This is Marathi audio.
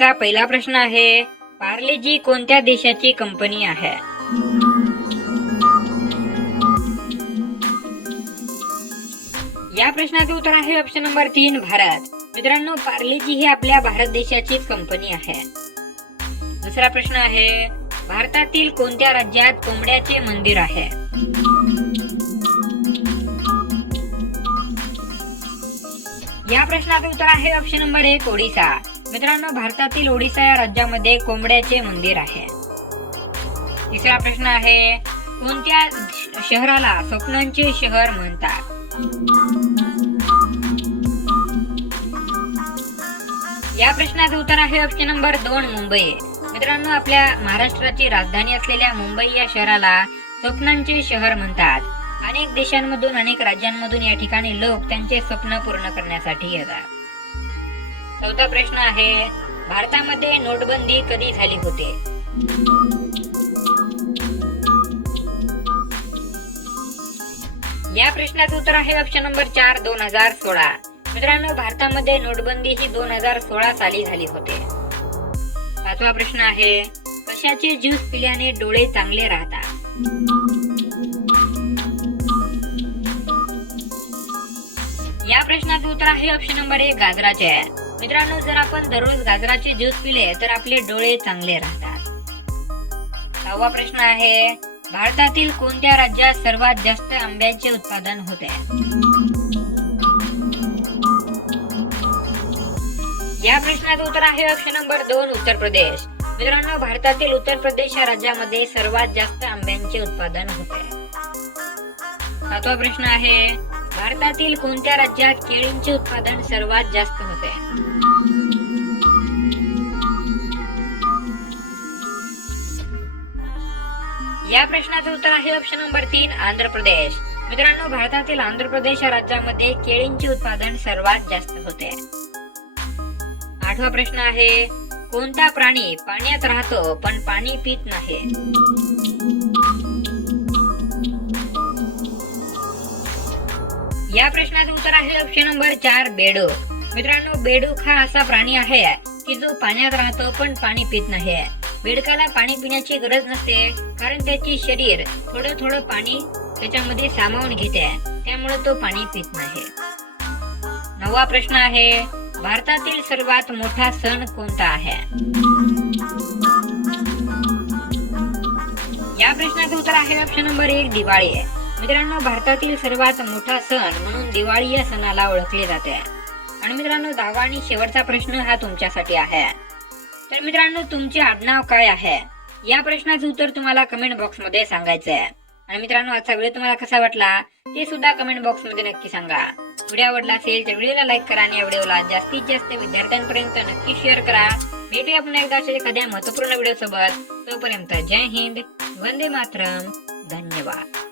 आजचा पहिला प्रश्न आहे, पार्ले-जी कोणत्या देशाची कंपनी आहे? या प्रश्नाचे उत्तर आहे ऑप्शन नंबर 3 भारत. मित्रांनो, पार्ले-जी ही आपल्या भारत देशाचीच कंपनी आहे. दुसरा प्रश्न आहे, भारतातील कोणत्या राज्यात कोंबड्याचे मंदिर आहे? या प्रश्नाचे उत्तर आहे ऑप्शन नंबर 1 ओडिसा. मित्रांनो, भारतातील ओडिसा या राज्यामध्ये कोंबड्याचे मंदिर आहे. तिसरा प्रश्न आहे, कोणत्या शहराला स्वप्नांचे शहर म्हणतात? या प्रश्नाचे उत्तर आहे ऑप्शन नंबर 2 मुंबई. मित्रांनो, आपल्या महाराष्ट्राची राजधानी असलेल्या मुंबई या शहराला स्वप्नांचे शहर म्हणतात. अनेक देशांमधून, अनेक राज्यांमधून या ठिकाणी लोक त्यांचे स्वप्न पूर्ण करण्यासाठी येतात. चौथा प्रश्न आहे, भारतामध्ये नोटबंदी कधी झाली होती? या प्रश्नाचं उत्तर आहे ऑप्शन नंबर 4 2016. मित्रांनो, भारतामध्ये नोटबंदी ही 2016 साली झाली होती. पाचवा प्रश्न आहे, कशाचे ज्यूस पिल्याने डोळे चांगले राहतात? या प्रश्नाचं उत्तर आहे ऑप्शन नंबर 1 गाजराचे. मित्रांनो, जर आपण दररोज गाजराचे ज्यूस पिले तर आपले डोळे चांगले राहतात. सहावा प्रश्न आहे, भारतातील कोणत्या राज्यात सर्वात जास्त आंब्याचे उत्पादन होते? या प्रश्नाचं उत्तर आहे ऑप्शन नंबर 2 उत्तर प्रदेश. मित्रांनो, भारतातील उत्तर प्रदेश या राज्यामध्ये सर्वात जास्त आंब्याचे उत्पादन होते. सातवा प्रश्न आहे, भारतातील कोणत्या राज्यात केळींचे उत्पादन सर्वात जास्त होते? या प्रश्नाचं उत्तर आहे ऑप्शन नंबर 3 आंध्र प्रदेश. मित्रांनो, भारतातील आंध्र प्रदेश या राज्यामध्ये केळींचे उत्पादन सर्वात जास्त होते. आठवा प्रश्न आहे, कोणता प्राणी पाण्यात राहतो पण पाणी पित नाही? या प्रश्नाचं उत्तर आहे ऑप्शन नंबर 4 बेडूक. मित्रांनो, बेडूक हा असा प्राणी आहे की जो पाण्यात राहतो पण पाणी पित नाही. बेडकाला पाणी पिण्याची गरज नसते, कारण त्याचे शरीर थोडं थोडं पाणी त्याच्यामध्ये सामावून घेते, त्यामुळे तो पाणी पित नाही. नववा प्रश्न आहे, भारतातील सर्वात मोठा सण कोणता आहे? या प्रश्नाचं उत्तर आहे ऑप्शन नंबर 1 दिवाळी. मित्रांनो, भारतातील सर्वात मोठा सण म्हणून दिवाळी या सणाला ओळखले जाते. आणि मित्रांनो, 10वा आणि शेवटचा प्रश्न हा तुमच्यासाठी आहे. तर मित्रांनो, तुमचे आडनाव काय आहे? या प्रश्नाचं उत्तर तुम्हाला कमेंट बॉक्स मध्ये सांगायचं आहे. आणि मित्रांनो, आजचा व्हिडिओ तुम्हाला कसा वाटला ते सुद्धा कमेंट बॉक्स मध्ये नक्की सांगा. व्हिडिओ आवडला असेल तर व्हिडिओला लाईक करा आणि या व्हिडिओला जास्तीत जास्त विद्यार्थ्यांपर्यंत नक्की शेअर करा. भेटूया पुन्हा एकदा एखाद्या महत्त्वपूर्ण व्हिडिओ सोबत. तोपर्यंत जय हिंद, वंदे मातरम, धन्यवाद.